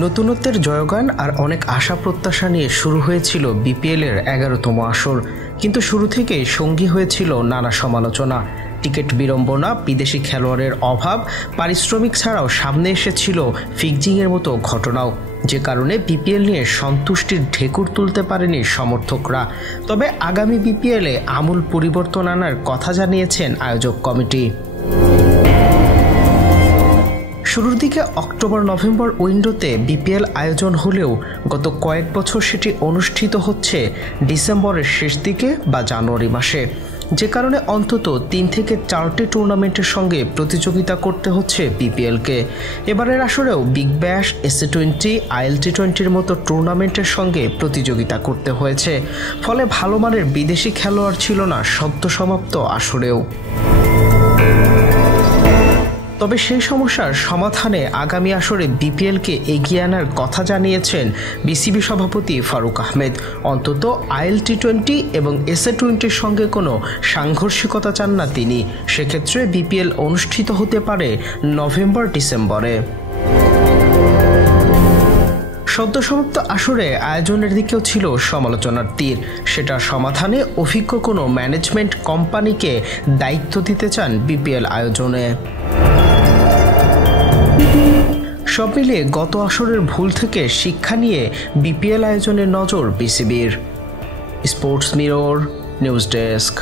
নতুনত্বের জয়গান আর অনেক আশা প্রত্যাশা নিয়ে শুরু হয়েছিল বিপিএলের ১১তম আসর, কিন্তু শুরু থেকেই সঙ্গী হয়েছিল নানা সমালোচনা। টিকিট বিড়ম্বনা, বিদেশি খেলোয়াড়ের অভাব, পারিশ্রমিক ছাড়াও সামনে এসেছিল ফিক্সিংয়ের মতো ঘটনাও, যে কারণে বিপিএল নিয়ে সন্তুষ্টির ঢেকুর তুলতে পারেনি সমর্থকরা। তবে আগামী বিপিএলে আমূল পরিবর্তন আনার কথা জানিয়েছেন আয়োজক কমিটি। শুরুর দিকে অক্টোবর-নভেম্বর উইন্ডোতে বিপিএল আয়োজন হলেও গত কয়েক বছর সেটি অনুষ্ঠিত হচ্ছে ডিসেম্বরের শেষ দিকে বা জানুয়ারি মাসে, যে কারণে অন্তত ৩ থেকে ৪টি টুর্নামেন্টের সঙ্গে প্রতিযোগিতা করতে হচ্ছে বিপিএলকে। এবারের আসরেও বিগ ব্যাশ, এসএ-20, আইএল-টি20-র মতো টুর্নামেন্টের সঙ্গে প্রতিযোগিতা করতে হয়েছে, ফলে ভালো মানের বিদেশি খেলোয়াড় ছিল না সদ্য সমাপ্ত আসরেও। তবে সেই সমস্যার সমাধানে আগামী আসরে বিপিএলকে এগিয়ে আনার কথা জানিয়েছেন বিসিবি সভাপতি ফারুক আহমেদ। অন্তত আইএল-টি20 এবং এসএ-20-র সঙ্গে কোনো সাংঘর্ষিকতা চান না তিনি। সেক্ষেত্রে বিপিএল অনুষ্ঠিত হতে পারে নভেম্বর-ডিসেম্বরে। সদ্য সমাপ্ত আসরে আয়োজনের দিকেও ছিল সমালোচনার তীর। সেটা সমাধানে অভিজ্ঞ কোনো ম্যানেজমেন্ট কোম্পানিকে দায়িত্ব দিতে চান বিপিএল আয়োজনে। সব মিলিয়ে গত আসরের ভুল থেকে শিক্ষা নিয়ে বিপিএল আয়োজনের নজর বিসিবির। Sports mirror, news desk.